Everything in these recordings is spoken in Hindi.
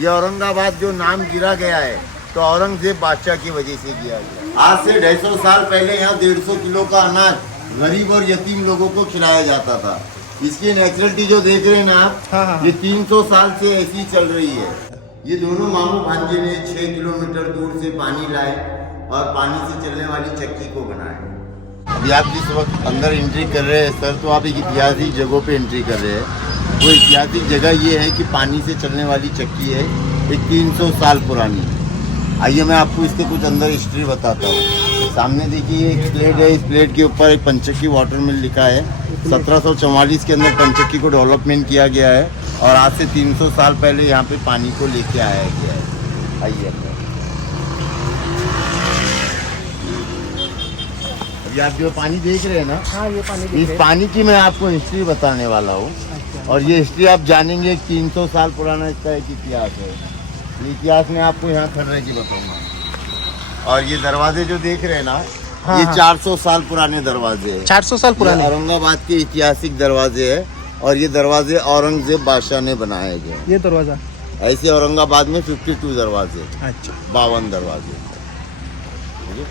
ये औरंगाबाद जो नाम गिरा गया है तो औरंगजेब बादशाह की वजह से किया गया। आज से 250 साल पहले यहाँ 150 किलो का अनाज गरीब और यतीम लोगों को खिलाया जाता था। इसकी नेचुरलिटी जो देख रहे हैं ना आप, हाँ। ये 300 साल से ऐसी चल रही है। ये दोनों मामू भांजे ने 6 किलोमीटर दूर से पानी लाए और पानी से चलने वाली चक्की को बनाए। अभी आप जिस वक्त अंदर एंट्री कर रहे हैं सर, तो आप एक ऐतिहासिक जगह पे एंट्री कर रहे हैं। वो ऐतिहासिक जगह ये है कि पानी से चलने वाली चक्की है, एक 300 साल पुरानी। आइए मैं आपको इसके कुछ अंदर हिस्ट्री बताता हूँ। सामने देखिए एक प्लेट है, इस प्लेट के ऊपर एक पंचक्की वाटर मिल लिखा है। 1744 के अंदर पंचक्की को डेवलपमेंट किया गया है और आज से 300 साल पहले यहाँ पे पानी को लेके आया गया है। आइए ये आप जो पानी देख रहे हैं ना, हाँ, ये पानी इस पानी की मैं आपको हिस्ट्री बताने वाला हूँ। और ये हिस्ट्री आप जानेंगे 300 साल पुराना इसका एक इतिहास है। ये इतिहास में आपको यहाँ खड़ने की बताऊंगा। और ये दरवाजे जो देख रहे हैं ना, हाँ, ये हाँ। 400 साल पुराने दरवाजे हैं। 400 साल पुराने। औरंगाबाद के ऐतिहासिक दरवाजे है और ये दरवाजे औरंगजेब बादशाह ने बनाए गए। ये दरवाजा ऐसे औरंगाबाद में 52 दरवाजे, अच्छा 52 दरवाजे। ठीक है,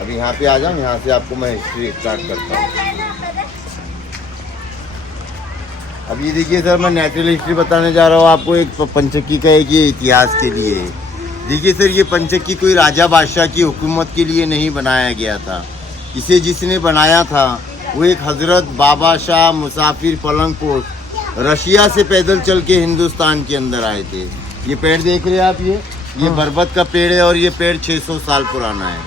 अभी यहाँ पे आ जाओ, यहाँ से आपको मैं हिस्ट्री स्टार्ट करता हूँ। अब ये देखिए सर, मैं नेचुरल हिस्ट्री बताने जा रहा हूँ आपको एक पंचक्की का एक ये इतिहास के लिए। देखिए सर, ये पंचक्की कोई राजा बादशाह की हुकूमत के लिए नहीं बनाया गया था। इसे जिसने बनाया था वो एक हजरत बाबा शाह मुसाफिर पलंगपोश रशिया से पैदल चल के हिंदुस्तान के अंदर आए थे। ये पेड़ देख रहे हैं आप, ये बरबत का पेड़ है और ये पेड़ 600 साल पुराना है।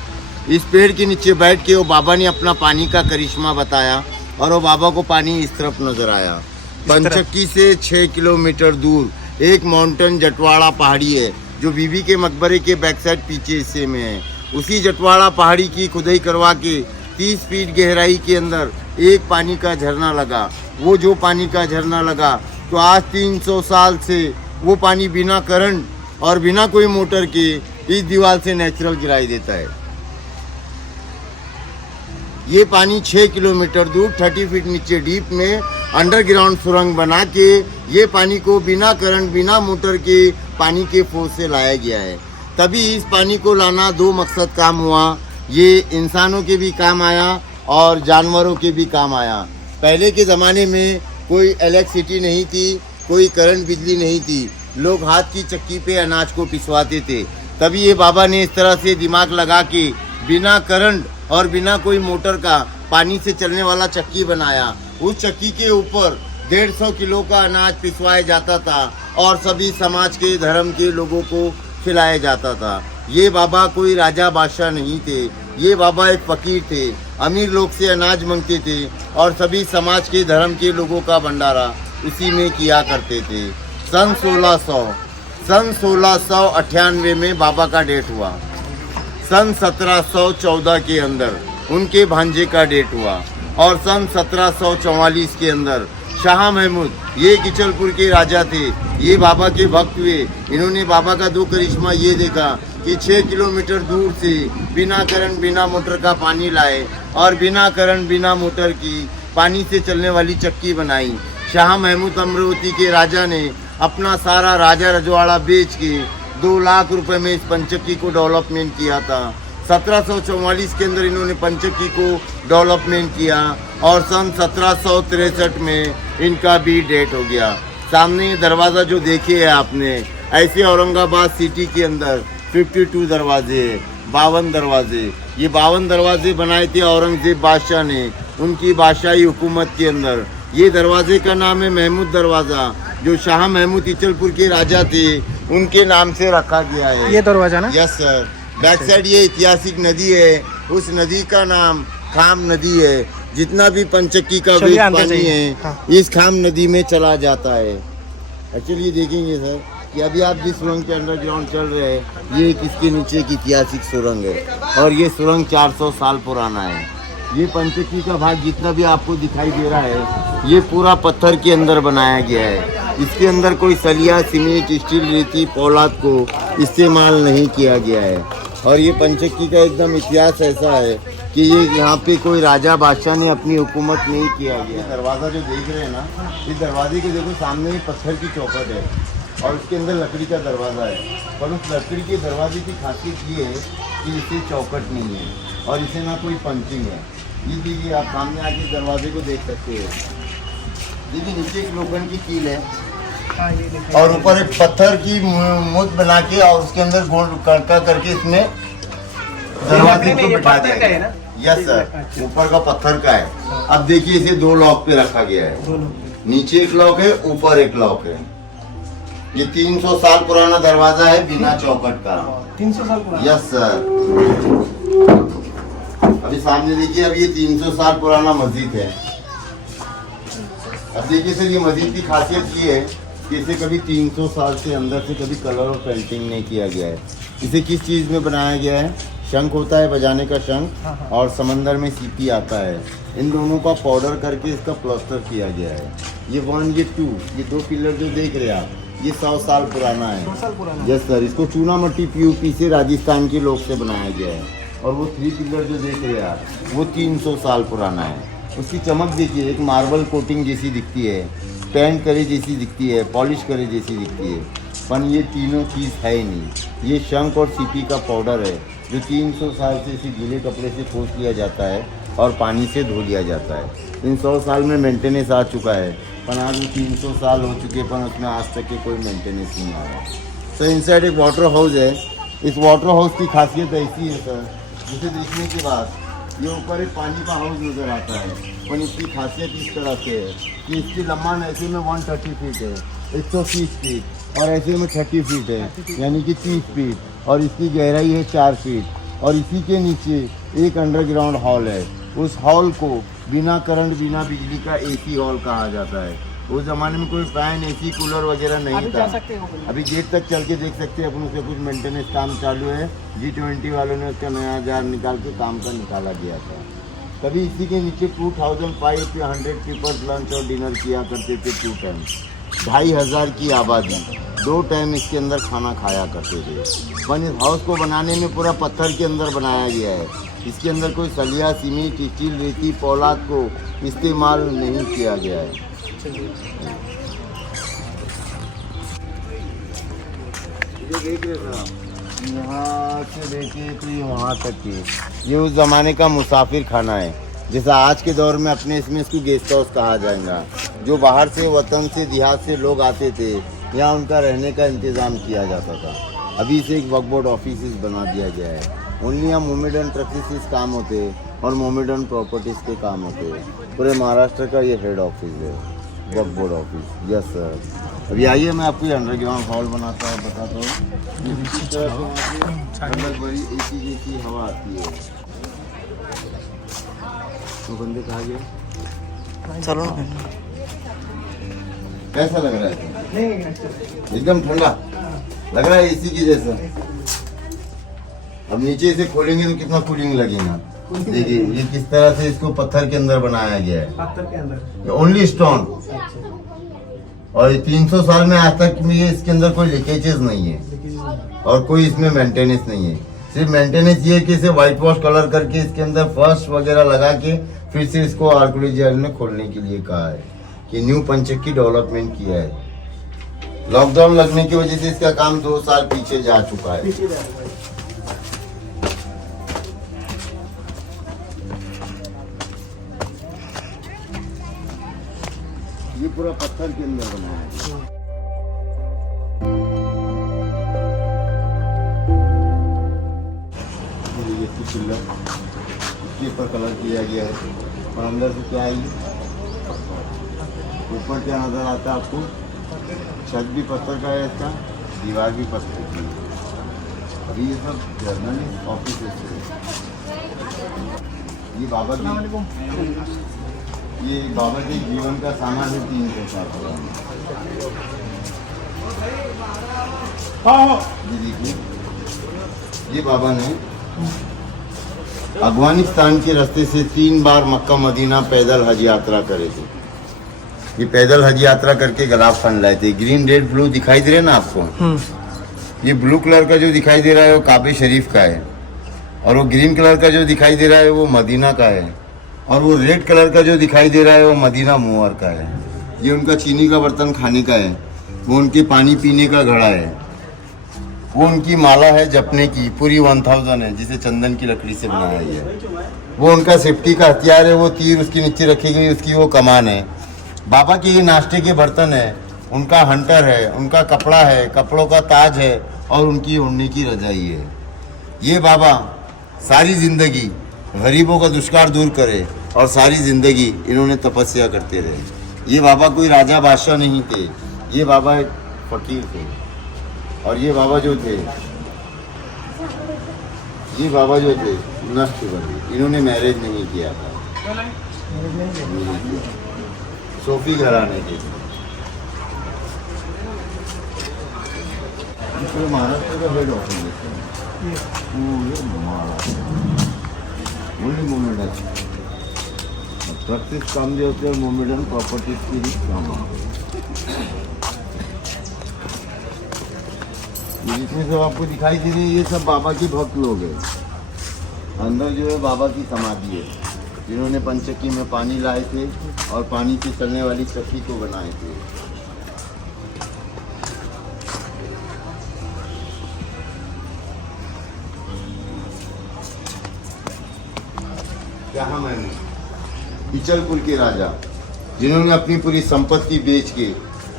इस पेड़ के नीचे बैठ के वो बाबा ने अपना पानी का करिश्मा बताया और वो बाबा को पानी इस तरफ नजर आया। पंचक्की से 6 किलोमीटर दूर एक माउंटेन जटवाड़ा पहाड़ी है जो बीबी के मकबरे के बैक साइड पीछे हिस्से में है। उसी जटवाड़ा पहाड़ी की खुदाई करवा के 30 फीट गहराई के अंदर एक पानी का झरना लगा। वो जो पानी का झरना लगा तो आज 300 साल से वो पानी बिना करंट और बिना कोई मोटर के इस दीवार से नेचुरल गिराई देता है। ये पानी 6 किलोमीटर दूर 30 फीट नीचे डीप में अंडरग्राउंड सुरंग बना के ये पानी को बिना करंट बिना मोटर के पानी के फोर्स से लाया गया है। तभी इस पानी को लाना 2 मकसद काम हुआ। ये इंसानों के भी काम आया और जानवरों के भी काम आया। पहले के ज़माने में कोई इलेक्ट्रिसिटी नहीं थी, कोई करंट बिजली नहीं थी। लोग हाथ की चक्की पे अनाज को पिसवाते थे। तभी ये बाबा ने इस तरह से दिमाग लगा के बिना करंट और बिना कोई मोटर का पानी से चलने वाला चक्की बनाया। उस चक्की के ऊपर 150 किलो का अनाज पिसवाया जाता था और सभी समाज के धर्म के लोगों को खिलाया जाता था। ये बाबा कोई राजा बादशाह नहीं थे, ये बाबा एक फकीर थे। अमीर लोग से अनाज मांगते थे और सभी समाज के धर्म के लोगों का भंडारा उसी में किया करते थे। सन 1698 में बाबा का डेथ हुआ। सन 1714 के अंदर उनके भांजे का डेट हुआ और सन 1744 के अंदर शाह महमूद, ये किचलपुर के राजा थे, ये बाबा के भक्त हुए। इन्होंने बाबा का 2 करिश्मा ये देखा कि 6 किलोमीटर दूर से बिना करंट बिना मोटर का पानी लाए और बिना करंट बिना मोटर की पानी से चलने वाली चक्की बनाई। शाह महमूद अमरावती के राजा ने अपना सारा राजा रजवाड़ा बेच के 2 लाख रुपए में इस पंचक्की को डेवलपमेंट किया था। 1744 के अंदर इन्होंने पंचक्की को डेवलपमेंट किया और सन 1763 में इनका भी डेथ हो गया। सामने ये दरवाज़ा जो देखे है आपने, ऐसे औरंगाबाद सिटी के अंदर 52 दरवाजे, 52 दरवाजे। ये 52 दरवाजे बनाए थे औरंगजेब बादशाह ने उनकी बादशाही हुकूमत के अंदर। ये दरवाजे का नाम है महमूद दरवाज़ा, जो शाह महमूद इचलपुर के राजा थे उनके नाम से रखा गया है। ये दरवाजा ना? Yes sir. बैक साइड ये ऐतिहासिक नदी है, उस नदी का नाम खाम नदी है। जितना भी पंचक्की का वेस्ट पानी है हाँ। इस खाम नदी में चला जाता है। एक्चुअली देखेंगे सर कि अभी आप जिस सुरंग के अंडरग्राउंड चल रहे हैं, ये किसके नीचे की ऐतिहासिक सुरंग है और ये सुरंग 400 साल पुराना है। ये पंचक्की का भाग जितना भी आपको दिखाई दे रहा है, ये पूरा पत्थर के अंदर बनाया गया है। इसके अंदर कोई सलिया, सीमेंट, स्टील, रेती, पौलाद को इस्तेमाल नहीं किया गया है। और ये पंचक्की का एकदम इतिहास ऐसा है कि ये यहाँ पे कोई राजा बादशाह ने अपनी हुकूमत नहीं किया गया। दरवाज़ा जो देख रहे हैं ना, इस दरवाजे के देखो सामने ही पत्थर की चौखट है और उसके अंदर लकड़ी का दरवाज़ा है, पर उस लकड़ी के दरवाजे की खासियत ये है कि इसे चौकट नहीं है और इसे ना कोई पंचिंग है। ये देखिए, आप सामने आके दरवाजे को देख सकते हो। देखिए नीचे एक लोखंड की कील है और ऊपर एक पत्थर की मूठ बना के और उसके अंदर गोल कड़का करके इसमें दरवाजे को बिठा दिया गया। यस सर, ऊपर का पत्थर का है। अब देखिए इसे 2 लॉक पे रखा गया है, नीचे एक लॉक है, ऊपर एक लॉक है। ये 300 साल पुराना दरवाजा है बिना चौकट का। 300 साल पुराना? Yes sir. अभी सामने देखिए, अब ये 300 साल पुराना मस्जिद है। अब देखिए सर, ये मस्जिद की खासियत ये है कि इसे कभी 300 साल से अंदर से कभी कलर और पेंटिंग नहीं किया गया है। इसे किस चीज़ में बनाया गया है? शंख होता है बजाने का शंख, और समंदर में सीपी आता है, इन दोनों का पाउडर करके इसका प्लास्टर किया गया है। ये 1 ये 2 ये 2 पिलर जो देख रहे हैं आप, ये 100 साल पुराना है। 100 साल पुराना? Yes sir. इसको चूना मट्टी पीओपी से राजस्थान के लोग से बनाया गया है। और वो 3 पिलर जो देख रहे हैं आप, वो 300 साल पुराना है। उसकी चमक देखिए, एक मार्बल कोटिंग जैसी दिखती है, पेंट करे जैसी दिखती है, पॉलिश करे जैसी दिखती है, पर ये तीनों चीज़ है ही नहीं। ये शंख और सीपी का पाउडर है जो 300 साल से इसी गीले कपड़े से पोंछ लिया जाता है और पानी से धो लिया जाता है। इन 100 साल में मेंटेनेंस आ चुका है, पर आज वो 300 साल हो चुके, पर उसमें आज तक के कोई मेंटेनेंस नहीं आ रहा। सर इनसाइड एक वाटर हाउस है। इस वाटर हाउस की खासियत ऐसी है सर, जिसे देखने के बाद ये ऊपर एक पानी का हाउस नज़र आता है, पर इसकी खासियत इस तरह से है कि इसकी लंबाई ऐसे में 130 फीट है, 130 फीट, और ऐसे में 30 फीट है, यानी कि 30 फीट, और इसकी गहराई है 4 फीट। और इसी के नीचे एक अंडरग्राउंड हॉल है। उस हॉल को बिना करंट बिना बिजली का AC हॉल कहा जाता है। उस ज़माने में कोई फैन AC कूलर वगैरह नहीं था। अभी गेट तक चल के देख सकते हैं अपन, उसका कुछ मेंटेनेंस काम चालू है। G20 वालों ने उसका नया जार निकाल के काम का निकाला गया था। तभी इसी के नीचे 2500 पीपल्स लंच और डिनर किया करते थे 2 टाइम। 2500 की आबादी 2 टाइम इसके अंदर खाना खाया करते थे। पर इस हाउस को बनाने में पूरा पत्थर के अंदर बनाया गया है। इसके अंदर कोई सलिया, सीमेंट, स्टील, रेती, पौलाद को इस्तेमाल नहीं किया गया है। ये देख रहे हैं आप, यहाँ से देखे तो ये वहाँ तक की, ये उस ज़माने का मुसाफिर खाना है, जैसा आज के दौर में अपने इसमें इसको गेस्ट हाउस कहा जाएगा। जो बाहर से, वतन से, देहात से लोग आते थे, यहाँ उनका रहने का इंतज़ाम किया जाता था। अभी इसे एक वक्फ बोर्ड ऑफिस बना दिया गया है। ओनली यहाँ मोमेडन ट्रस्टिस काम होते हैं और मोमेडन प्रॉपर्टीज़ के काम होते हैं। पूरे महाराष्ट्र का ये हेड ऑफिस है, वक्फ बोर्ड ऑफिस। Yes sir. अभी आइए, मैं आपको अंडरग्राउंड हॉल बताता हूँ। इसी तरह से अंदर बड़ी AC जैसी हवा आती है। तो बंदे कहा गए, चलो कैसा लग रहा है? एकदम ठंडा लग रहा है, AC की जैसा। अब नीचे इसे खोलेंगे तो कितना कूलिंग लगेगा। देखिए ये किस तरह से इसको पत्थर के अंदर बनाया गया है, पत्थर के अंदर, ओनली स्टोन। और 300 साल में आज तक में ये इसके अंदर कोई लीकेजेस नहीं है और कोई इसमें मेंटेनेंस नहीं है। सिर्फ मेंटेनेंस ये है कि इसे व्हाइट वॉश कलर करके इसके अंदर फर्श वगैरह लगा के फिर से इसको आर्कियोलॉजी ने खोलने के लिए कहा है कि न्यू पंचक की डेवलपमेंट किया है। लॉकडाउन लगने की वजह से इसका काम 2 साल पीछे जा चुका है। ये पूरा पत्थर के अंदर बनाया है। ये पिलर इसके ऊपर कलर किया गया है और अंदर से क्या है, ऊपर क्या नजर आता है आपको, छत भी पत्थर का है, इसका दीवार भी पत्थर की है। अभी ये सब जर्नलिस्ट ऑफिस है। ये बाबा के जीवन का सामान है 300 साल पुराना। ये देखिए, ये बाबा ने अफगानिस्तान के रास्ते से 3 बार मक्का मदीना पैदल हज यात्रा करे थे। ये पैदल हज यात्रा करके गलाफ फंड लाए थे। ग्रीन रेड ब्लू दिखाई दे रहे हैं ना आपको, ये ब्लू कलर का जो दिखाई दे रहा है वो काबे शरीफ का है, और वो ग्रीन कलर का जो दिखाई दे रहा है वो मदीना का है, और वो रेड कलर का जो दिखाई दे रहा है वो मदीना मुअर का है। ये उनका चीनी का बर्तन खाने का है। वो उनके पानी पीने का घड़ा है। वो उनकी माला है जपने की, पूरी 1000 है, जिसे चंदन की लकड़ी से बनाया गया है। वो उनका सेफ्टी का हथियार है, वो तीर उसके नीचे रखी गई, उसकी वो कमान है। बाबा के ये नाश्ते के बर्तन है, उनका हंटर है, उनका कपड़ा है, कपड़ों का ताज है और उनकी ओढ़ने की रजाई है। ये बाबा सारी जिंदगी गरीबों का दुष्कार दूर करे और सारी जिंदगी इन्होंने तपस्या करते रहे। ये बाबा कोई राजा बादशाह नहीं थे, ये बाबा एक फकीर थे। और ये बाबा जो थे नष्ट बने, इन्होंने मैरिज नहीं किया था, सोफी घराने के। महाराष्ट्र का हेड ऑफिस है, पूरे महाराष्ट्र ओनली मोमेंटल प्रैक्टिस काम जो होते हैं मोमेंटल प्रॉपर्टीज की भी काम होते हैं। जिसमें सब आपको दिखाई दे रही है, ये सब बाबा के भक्त लोग हैं। अंदर जो है बाबा की समाधि है, जिन्होंने पंचक्की में पानी लाए थे और पानी से चलने वाली चक्की को बनाए थे। यहाँ मैंने इचलपुर के राजा, जिन्होंने अपनी पूरी संपत्ति बेच के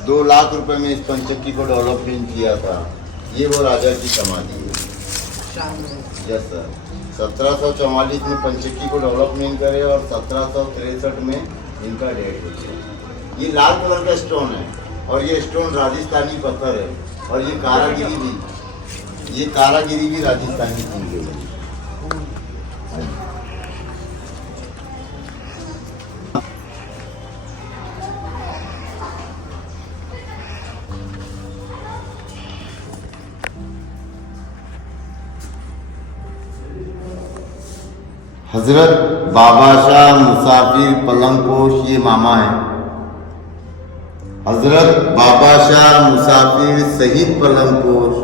2 लाख रुपए में इस पंचक्की को डेवलपमेंट किया था, ये वो राजा की समाधि है। यस सर, 1744 में पंचक्की को डेवलपमेंट करे और 1763 में इनका डेथ हो गया। ये लाल कलर का स्टोन है और ये स्टोन राजस्थानी पत्थर है और ये कारागिरी भी राजस्थानी की गई है। हजरत बाबा शाह मुसाफिर पलंगपोश ये मामा है। हजरत बाबा शाह मुसाफिर शहीद पलंगपोश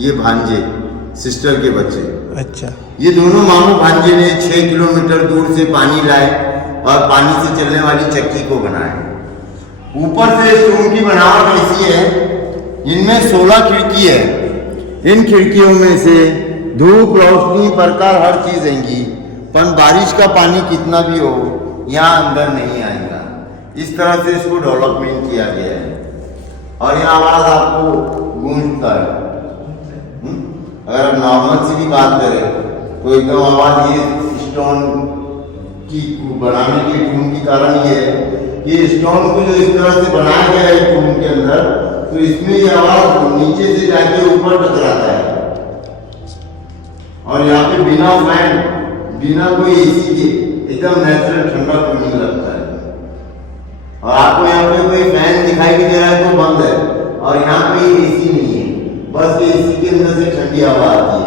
ये भांजे, सिस्टर के बच्चे। अच्छा, ये दोनों मामू भांजे ने 6 किलोमीटर दूर से पानी लाए और पानी से चलने वाली चक्की को बनाए। ऊपर से स्टोन की बनावट ऐसी है, इनमें 16 खिड़की है। इन खिड़कियों में से धूप, रोशनी, प्रकाश हर चीज आएंगी, पर बारिश का पानी कितना भी हो यहाँ अंदर नहीं आएगा। इस तरह से इसको डेवलपमेंट किया गया है। और यहाँ आवाज आपको गूंजता है। अगर आप नॉर्मल से भी बात करें तो एकदम आवाज, ये स्टोन की बनाने के टून की कारण ये है कि स्टोन को जो इस तरह से बनाया गया है टून के अंदर, तो इसमें ये आवाज नीचे से जाके ऊपर टकराता है। और यहाँ पे बिना फैन, बिना कोई एसी के एकदम नेचुरल ठंडा कूलिंग लगता है। और आपको यहाँ पे कोई फैन दिखाई भी दे रहा है तो बंद है, और यहाँ पे एसी नहीं है, बस एसी के अंदर से ठंडी हवा आती है।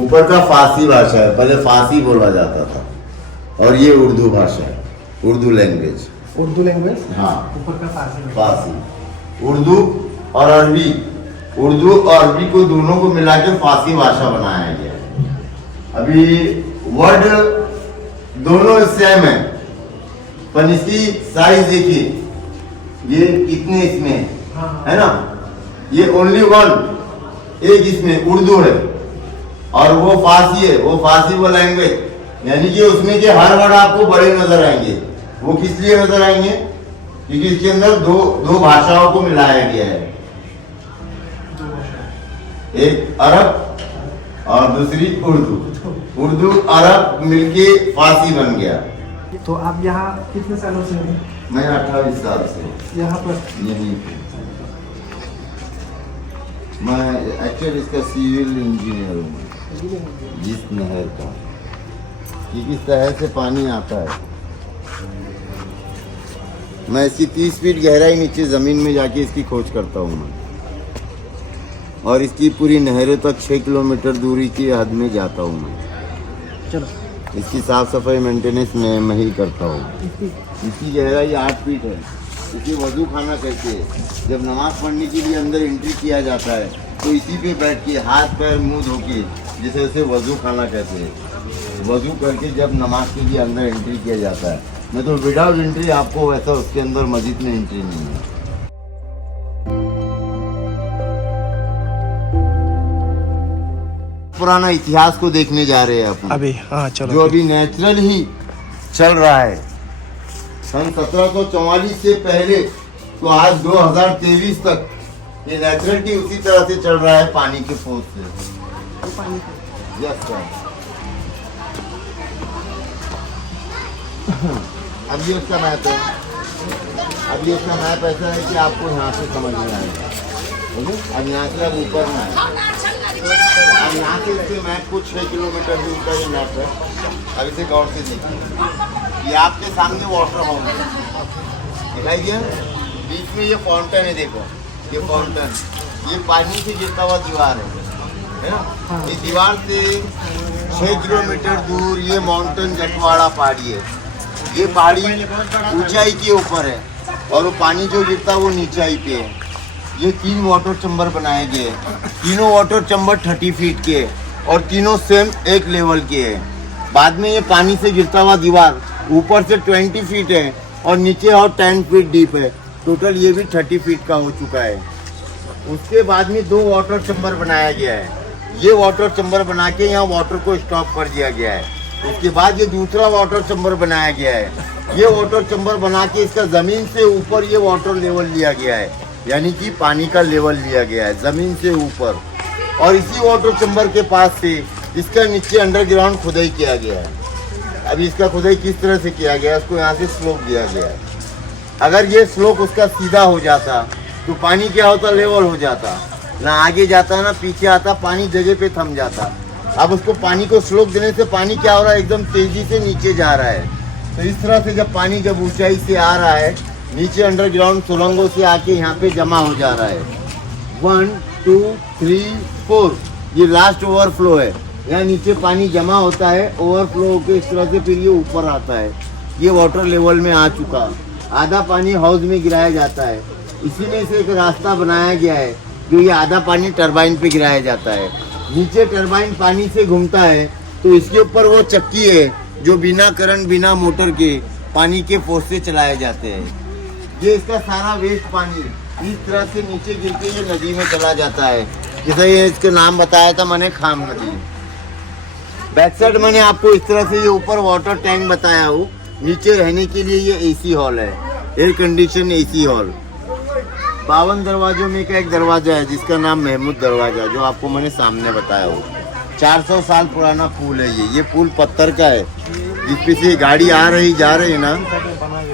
ऊपर का फारसी भाषा है, पहले फारसी बोला जाता था, और ये उर्दू भाषा है, उर्दू लैंग्वेज। उर्दू लैंग्वेज, हाँ, ऊपर का फारसी। उर्दू और अरबी, उर्दू और अरबी को दोनों को मिला के फारसी भाषा बनाया गया है। अभी वर्ड दोनों सेम है, पर इसकी साइज देखिए, ये कितने इसमें है ना, ये ओनली वन, एक इसमें उर्दू है और वो फारसी है, वो फारसी वो लैंग्वेज, यानी कि उसमें के हर वर्ड आपको बड़े नजर आएंगे। वो किस लिए नजर आएंगे? क्योंकि इसके अंदर दो भाषाओं को मिलाया गया है, एक अरब और दूसरी उर्दू। उर्दू अरब मिलके फारसी बन गया। तो आप यहाँ कितने सालों से हैं? मैं 28 साल से यहाँ पर यहीं पे। मैं एक्चुअली इसका सिविल इंजीनियर हूँ, जिस नहर का, कि किस तरह से पानी आता है। मैं इसकी 30 फीट गहराई नीचे ज़मीन में जाके इसकी खोज करता हूँ मैं, और इसकी पूरी नहरों तक 6 किलोमीटर दूरी की हद में जाता हूँ मैं। चलो, इसकी साफ़ सफाई मेंटेनेंस मैं ही करता हूँ। इसकी गहराई 8 फीट है। इसी वजू खाना कहते हैं। जब नमाज पढ़ने के लिए अंदर एंट्री किया जाता है तो इसी पे बैठ के हाथ पैर मुंह धो के, जैसे उसे वजू खाना कहते हैं, वजू करके जब नमाज के लिए अंदर एंट्री किया जाता है। मैं तो विदाउट एंट्री आपको वैसा उसके अंदर मस्जिद में एंट्री नहीं है। पुराना इतिहास को देखने जा रहे हैं अपन, अभी हाँ जो चलो अभी नेचुरल ही चल रहा है। सन 1744 से पहले तो आज 2023 तक ये नेचुरलिटी उसी तरह से चल रहा है, पानी के फोर्स से। Yes sir. अब ये उसका मैप है, अब ये इसका मैप ऐसा है कि आपको यहाँ से समझ में आएगा। अब यहाँ से अब ऊपर में है, अब यहाँ से इसके मैप को 6 किलोमीटर दूर का ये मैप है। अब इसे गौर से देखिए, ये आपके सामने वाटर हाउस है, दिखाई दिया। बीच में ये फाउंटेन है, देखो ये फाउंटेन, ये पानी से गिरता हुआ दीवार है ना। इस दीवार से 6 किलोमीटर दूर ये माउंटेन जटवाड़ा पहाड़ी है। ये पहाड़ी ऊंचाई के ऊपर है और वो पानी जो गिरता है वो नीचाई पे है। ये 3 वाटर चैम्बर बनाए गए हैं, तीनों वाटर चैम्बर 30 फीट के हैं और तीनों सेम एक लेवल के हैं। बाद में ये पानी से गिरता हुआ दीवार ऊपर से 20 फीट है और नीचे और 10 फीट डीप है। टोटल ये भी 30 फीट का हो चुका है। उसके बाद में 2 वाटर चैम्बर बनाया गया है। ये वाटर चैम्बर बना के यहाँ वाटर को स्टॉप कर दिया गया है। उसके बाद ये दूसरा वाटर चैम्बर बनाया गया है। ये वाटर चैम्बर बना के इसका ज़मीन से ऊपर ये वाटर लेवल लिया गया है, यानी कि पानी का लेवल लिया गया है ज़मीन से ऊपर। और इसी वाटर चैम्बर के पास से इसका नीचे अंडरग्राउंड खुदाई किया गया है। अभी इसका खुदाई किस तरह से किया गया है, उसको यहाँ से स्लोप दिया गया है। अगर ये स्लोप उसका सीधा हो जाता तो पानी क्या होता, लेवल हो जाता, ना आगे जाता ना पीछे आता, पानी जगह पे थम जाता। अब उसको पानी को स्लोप देने से पानी क्या हो रहा है, एकदम तेजी से नीचे जा रहा है। तो इस तरह से जब पानी जब ऊंचाई से आ रहा है, नीचे अंडरग्राउंड सुरंगों से आके यहाँ पे जमा हो जा रहा है। 1 2 3 4 ये लास्ट ओवरफ्लो है। यहाँ नीचे पानी जमा होता है, ओवरफ्लो होकर इस तरह से फिर ये ऊपर आता है। ये वाटर लेवल में आ चुका, आधा पानी हाउस में गिराया जाता है। इसी में से एक रास्ता बनाया गया है, जो ये आधा पानी टरबाइन पे गिराया जाता है। नीचे टरबाइन पानी से घूमता है तो इसके ऊपर वो चक्की है जो बिना करंट बिना मोटर के पानी के फोर्स से चलाए जाते हैं। ये इसका सारा वेस्ट पानी इस तरह से नीचे गिर के ये नदी में चला जाता है। जैसे ये इसका नाम बताया था मैंने, खाम नदी। बैक साइड मैंने आपको इस तरह से ये ऊपर वाटर टैंक बताया हूँ। नीचे रहने के लिए ये एसी हॉल है, एयर कंडीशन एसी हॉल। 52 दरवाजों में का एक दरवाजा है जिसका नाम महमूद दरवाजा, जो आपको मैंने सामने बताया हो। 400 साल पुराना पुल है ये पुल पत्थर का है, जिसपे से गाड़ी आ रही जा रही है ना।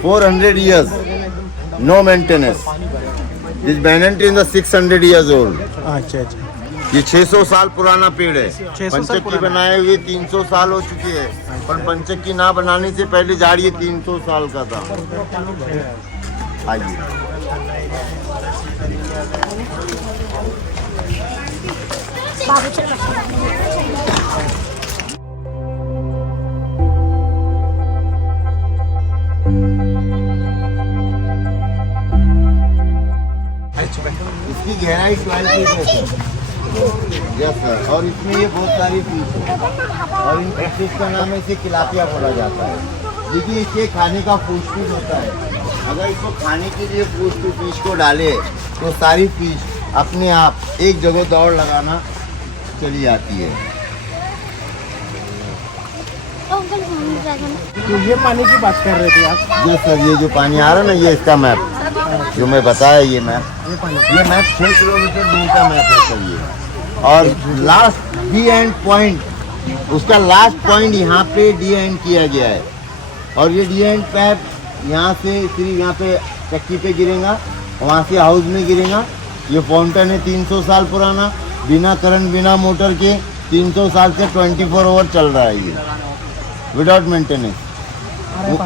400 years no maintenance. This banyan tree in the 600 years old। अच्छा अच्छा, ये 600 साल पुराना पेड़ है। 600 साल पंचक्की पुराना। बनाए हुए 300 साल हो चुकी है, पर पंचक्की ना बनाने से पहले झाड़ ये 300 साल का था। आइए इसकी गहराई 12 फीट है सर। यस सर, और इसमें ये बहुत सारी फिश है और इन फिश का नाम है, इसे तिलापिया बोला जाता है। देखिए इसके खाने का फूड फीड होता है। अगर इसको खाने के लिए फूड टू फिश को डाले तो सारी फिश अपने आप एक जगह दौड़ लगाना चली आती है। तो ये पानी की बात कर रहे थे आप? यस सर, ये जो पानी आ रहा है ना, ये इसका मैप जो मैं बताया, ये मैप 6 किलोमीटर दूर का मैप है सर ये। और लास्ट डी एंड पॉइंट, उसका लास्ट पॉइंट यहाँ पे डी एंड किया गया है। और ये डी एंड पैप यहाँ से सिर्फ यहाँ पे चक्की पे गिरेगा, वहाँ से हाउस में गिरेगा। ये फाउंटेन है 300 साल पुराना, बिना करंट बिना मोटर के 300 साल से 24 आवर चल रहा है ये, without maintenance,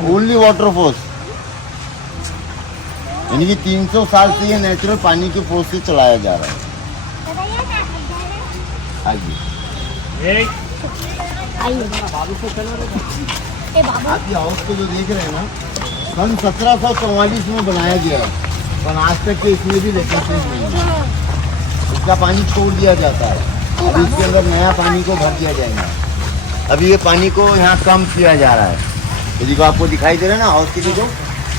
only water force. यानी कि 300 साल से ये नेचुरल पानी के फोर्स से चलाया जा रहा है। आइए आप ये हाउस को जो देख रहे हैं ना, सन 1744 में बनाया गया है, पर आज तक के इसमें भी लेटेस्ट नहीं है। इसका पानी छोड़ दिया जाता है, अभी इसके अंदर नया पानी को भर दिया जाएगा। अभी ये पानी को यहाँ कम किया जा रहा है। यदि को आपको दिखाई दे रहा है ना, हाउस की जो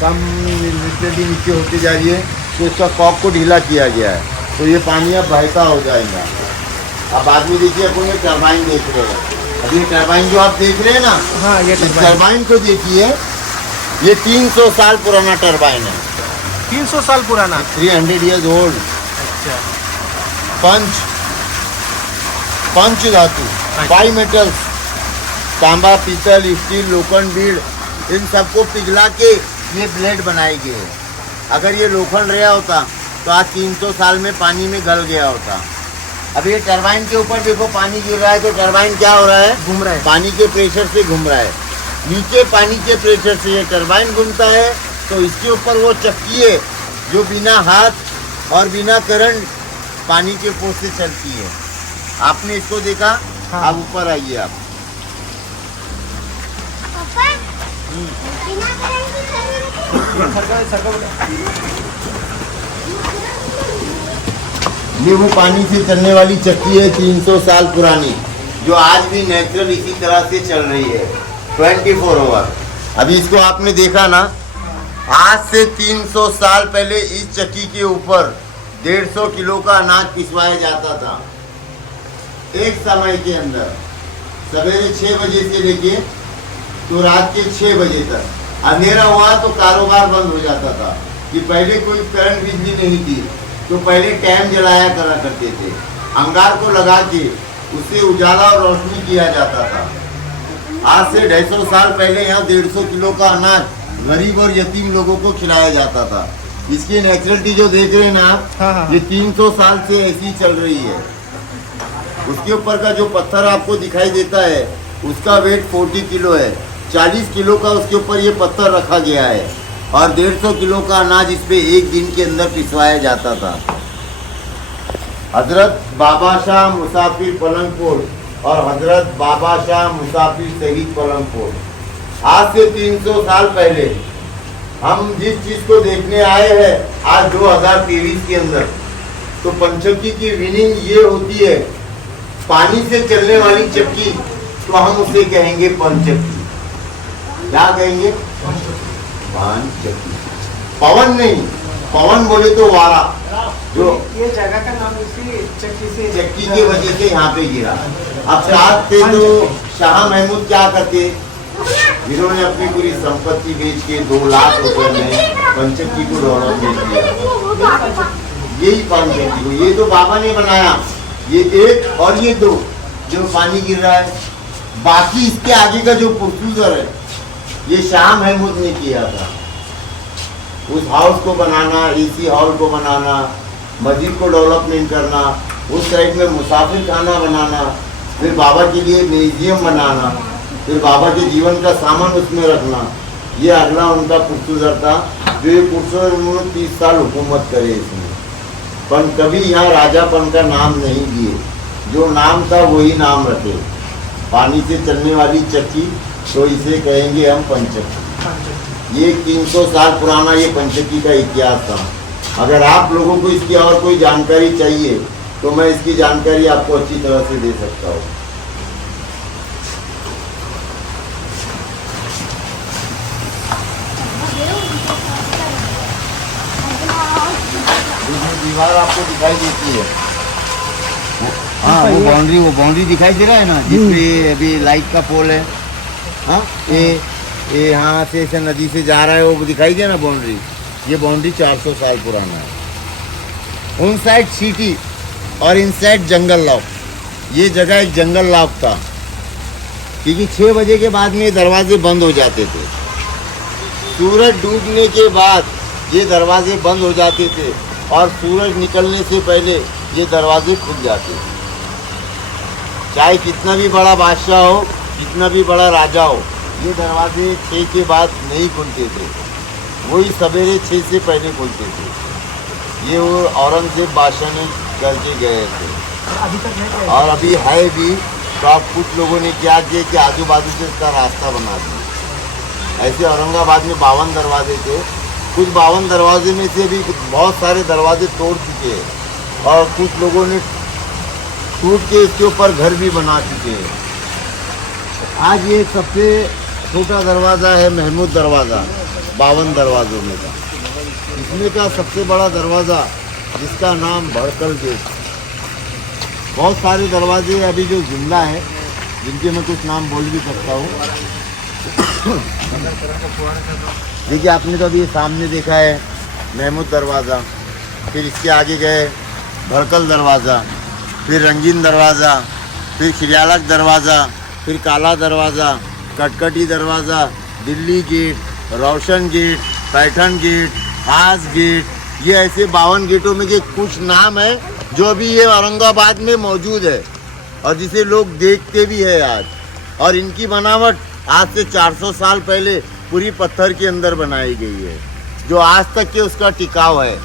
कम लिटरेटली नीचे होती जा रही है, तो इसका कॉक को ढीला किया गया है, तो ये पानी अब बहता हो जाएगा। अब बाद में देखिए अपन ये टरबाइन देख रहे हैं। अब ये टरबाइन जो आप देख रहे हैं ना, हाँ ये इस टरबाइन को देखिए, ये 300 साल पुराना टरबाइन है। 300 साल पुराना। 300 years old। अच्छा पंच धातु, 5 मेटल्स, तांबा, पीतल, स्टील, लोखंड, बीड़, इन सबको पिघला के ये ब्लेड बनाए गए हैं। अगर ये लोखंड रहा होता तो आज 300 साल में पानी में गल गया होता। अब ये टरबाइन के ऊपर देखो पानी गिर रहा है, तो टरबाइन क्या हो रहा है? घूम रहा है। पानी के प्रेशर से घूम रहा है। नीचे पानी के प्रेशर से ये टरबाइन घूमता है, तो इसके ऊपर वो चक्की है जो बिना हाथ और बिना करंट पानी के फोर्स से चलती है। आपने इसको देखा? हाँ। आप ऊपर आइए आप। ये वो पानी से चलने वाली चक्की है 300 साल पुरानी, जो आज भी नेचुरल इसी तरह से चल रही है 24 आवर। अभी इसको आपने देखा ना, आज से 300 साल पहले इस चक्की के ऊपर 150 किलो का अनाज पिसवाया जाता था। एक समय के अंदर सवेरे 6 बजे से लेके तो रात के 6 बजे तक अंधेरा हुआ तो कारोबार बंद हो जाता था। कि पहले कोई करंट बिजली नहीं थी, तो पहले टैम जलाया करा करते थे, अंगार को लगा के उससे उजाला और रोशनी किया जाता था। आज से 250 साल पहले यहाँ 150 किलो का अनाज गरीब और यतीम लोगों को खिलाया जाता था। इसकी नेचुरलिटी जो देख रहे हैं ना आप, हाँ। ये 300 साल से ऐसी चल रही है। उसके ऊपर का जो पत्थर आपको दिखाई देता है, उसका वेट 40 किलो है। 40 किलो का उसके ऊपर ये पत्थर रखा गया है और 150 किलो का अनाज इस पे एक दिन के अंदर पिसवाया जाता था। हजरत बाबा शाह मुसाफिर पलंगपुर और हजरत बाबा शाह मुसाफिर शहीद पलंगपुर, आज से 300 साल पहले हम जिस चीज को देखने आए हैं आज 2023 के अंदर, तो पंचक्की की मीनिंग ये होती है, पानी से चलने वाली चक्की, तो हम उसे कहेंगे पंचक्की। क्या कहेंगे? पंचक्की। पवन नहीं, पवन बोले तो वारा, जो ये जगह का नाम इसी चक्की की वजह से यहाँ पे गिरा। अब रात से तो शाह महमूद क्या करते, जिन्होंने अपनी पूरी संपत्ति बेच के 2 लाख रुपए में पंचक्की को डेवलपमेंट किया। यही पंचक्की को, ये तो बाबा ने बनाया, ये 1 और ये 2 जो पानी गिर रहा है। बाकी इसके आगे का जो प्रोसीजर है ये शाह महमूद ने किया था। उस हाउस को बनाना, एसी हॉल को बनाना, मस्जिद को डेवलपमेंट करना, उस साइड में मुसाफिर खाना बनाना, फिर बाबा के लिए म्यूजियम बनाना, फिर बाबा के जीवन का सामान उसमें रखना, ये अगला उनका प्रोसीजर था। जो ये प्रोसीजर उन्होंने 30 साल हुकूमत करे इसमें, पर कभी यहाँ राजापन का नाम नहीं दिए। जो नाम था वही नाम रखे। पानी से चलने वाली चक्की, तो इसे कहेंगे हम पंचक्की। ये 300 साल पुराना ये पंचक्की का इतिहास था। अगर आप लोगों को इसकी और कोई जानकारी चाहिए तो मैं इसकी जानकारी आपको अच्छी तरह से दे सकता हूँ। दीवार आपको दिखाई देती है, हाँ वो बाउंड्री दिखाई दे रहा है ना, जिसपे अभी लाइट का पोल है। हाँ ये यहाँ से ऐसे नदी से जा रहा है, वो दिखाई दे ना बाउंड्री, ये बाउंड्री 400 साल पुराना है। उन साइड सिटी और इन साइड जंगल लॉक, ये जगह एक जंगल लॉक था, क्योंकि 6 बजे के बाद में ये दरवाजे बंद हो जाते थे। सूरज डूबने के बाद ये दरवाजे बंद हो जाते थे और सूरज निकलने से पहले ये दरवाजे खुल जाते थे। चाहे कितना भी बड़ा बादशाह हो, कितना भी बड़ा राजा हो, ये दरवाजे 6 के बाद नहीं खुलते थे, वही सवेरे 6 से पहले खुलते थे। ये वो औरंगजेब बादशाह ने करके गए थे अभी तक है क्या? और अभी है भी। तो आप कुछ लोगों ने क्या किया कि आजू बाजू से इसका रास्ता बना दिया। ऐसे औरंगाबाद में 52 दरवाजे थे, कुछ 52 दरवाजे में से भी बहुत सारे दरवाजे तोड़ चुके हैं और कुछ लोगों ने टूट के इसके ऊपर घर भी बना चुके हैं। आज ये सबसे छोटा दरवाज़ा है महमूद दरवाज़ा, 52 दरवाज़ों में का। इसमें का सबसे बड़ा दरवाज़ा जिसका नाम भड़कल गेट, बहुत सारे दरवाजे अभी जो जिंदा हैं, जिनके मैं कुछ नाम बोल भी सकता हूँ। देखिए, आपने तो अभी ये सामने देखा है महमूद दरवाज़ा, फिर इसके आगे गए भड़कल दरवाज़ा, फिर रंगीन दरवाज़ा, फिर खिड़यालक दरवाज़ा, फिर काला दरवाज़ा, कटकटी दरवाज़ा, दिल्ली गेट, रोशन गेट, पैठन गेट, हास गेट, ये ऐसे 52 गेटों में के कुछ नाम है जो अभी ये औरंगाबाद में मौजूद है और जिसे लोग देखते भी है आज। और इनकी बनावट आज से 400 साल पहले पूरी पत्थर के अंदर बनाई गई है, जो आज तक के उसका टिकाव है।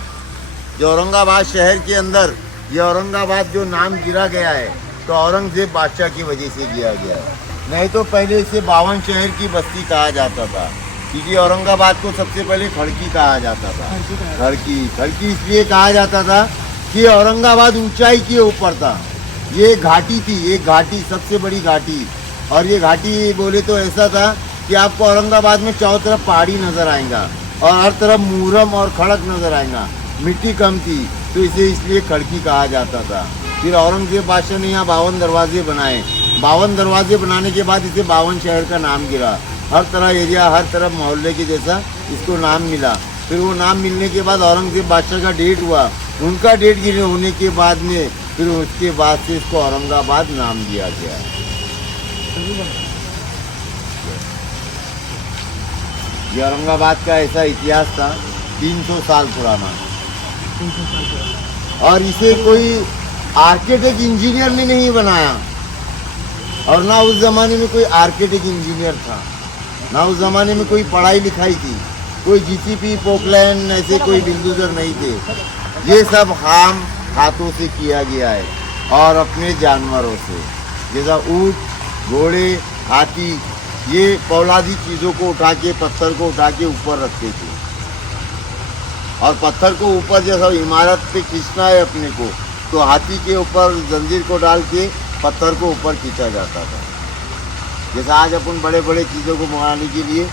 जो औरंगाबाद शहर के अंदर ये औरंगाबाद जो नाम गिरा गया है, तो औरंगजेब बादशाह की वजह से गिरा गया है, नहीं तो पहले इसे 52 शहर की बस्ती कहा जाता था। क्योंकि औरंगाबाद को सबसे पहले खड़की कहा जाता था। खड़की इसलिए कहा जाता था कि औरंगाबाद ऊंचाई के ऊपर था। ये घाटी थी, एक घाटी, सबसे बड़ी घाटी। और ये घाटी बोले तो ऐसा था कि आपको औरंगाबाद में चारों तरफ पहाड़ी नजर आएगा और हर तरफ मुहर्रम और खड़क नजर आएगा। मिट्टी कम थी तो इसे इसलिए खड़की कहा जाता था। फिर औरंगजेब बादशाह ने यहाँ 52 दरवाजे बनाए। 52 दरवाजे बनाने के बाद इसे 52 शहर का नाम गिरा। हर तरह एरिया, हर तरफ मोहल्ले के जैसा इसको नाम मिला। फिर वो नाम मिलने के बाद औरंगजेब बादशाह का डेट हुआ। उनका डेट गिरे होने के बाद में फिर उसके बाद से इसको औरंगाबाद नाम दिया गया। ये औरंगाबाद का ऐसा इतिहास था 300 साल पुराना। 300 साल पुराना। और इसे कोई आर्किटेक्ट इंजीनियर ने नहीं बनाया, और ना उस जमाने में कोई आर्किटेक्ट इंजीनियर था, ना उस जमाने में कोई पढ़ाई लिखाई थी, कोई जीसीपी, पोखलैंड ऐसे कोई बिल्डोजर नहीं थे। ये सब हम हाथों से किया गया है और अपने जानवरों से, जैसा ऊँट, घोड़े, हाथी, ये पौलादी चीज़ों को उठा के, पत्थर को उठा के ऊपर रखते थे। और पत्थर को ऊपर जैसा इमारत पे खींचना है अपने को, तो हाथी के ऊपर जंजीर को डाल के पत्थर को ऊपर खींचा जाता था। जैसा आज अपन बड़े बड़े चीज़ों को मंगाने के लिए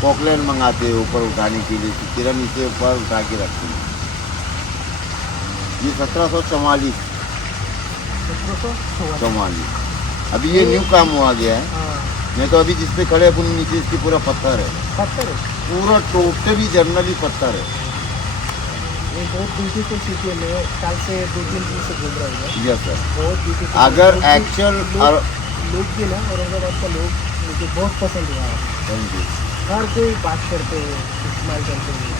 पोखलैंड मंगाते हैं ऊपर उठाने के लिए, किरण इसे ऊपर उठा के रखते हैं। ये 1744 अभी ये न्यू काम हुआ गया है। नहीं तो अभी जिस पे खड़े अपन नीचे इसकी पूरा पत्थर है, पूरा टोटली जर्नली पत्थर है। ये बहुत ब्यूटीफुल सिटी है। मैं साल से 2-3 दिन से घूम रहा हूँ। Yes sir. बहुत ब्यूटीफुल। अगर एक्चुअल लोग भी ना, औरंगाबाद का लोग मुझे बहुत पसंद हुआ। Thank you. हर कोई बात करते हैं, इस्तेमाल करते हैं,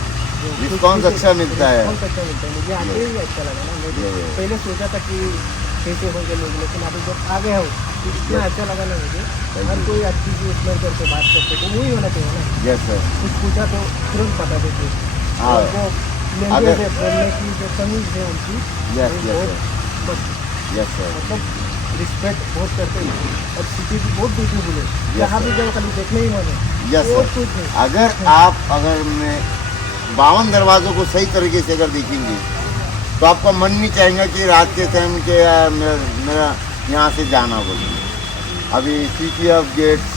रिस्पॉन्स अच्छा मिलता है। बहुत अच्छा मिलता है। मुझे आते ही अच्छा लगा ना। मैं पहले सोचा था कि कैसे होंगे लोग, लेकिन अभी जब आ गया हो तो इतना अच्छा लगा ना मुझे। हर कोई अच्छी चीज़ इस्तेमाल करके बात करते, तो वही होना चाहिए ना। Yes sir. कुछ पूछा तो तुरंत बता देते। हाँ। वो लैंग्वेज है, बोलने की जो तमीज़ है उनकी, यस वो यस बहुत सर। Yes sir. मतलब रिस्पेक्ट बहुत करते हैं। और सिटी भी बहुत ब्यूटीफुल है। जहाँ भी जाओ खाली देखने ही मन है। यस और सर। कुछ नहीं। अगर मैं 52 दरवाज़ों को सही तरीके से अगर देखेंगे तो आपका मन नहीं चाहेगा कि रात के टाइम के मेरा यहाँ से जाना बोलिए। अभी city of gates,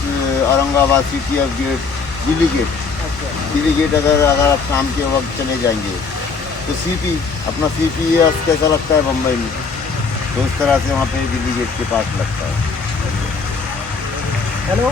Aurangabad city of gate, Delhi gate, अच्छा। दिल्ली गेट अगर आप शाम के वक्त चले जाएंगे तो सीपी, अपना सीपी कैसा लगता है बम्बई में, तो उस तरह से वहाँ पे दिल्ली गेट के पास लगता है। हेलो।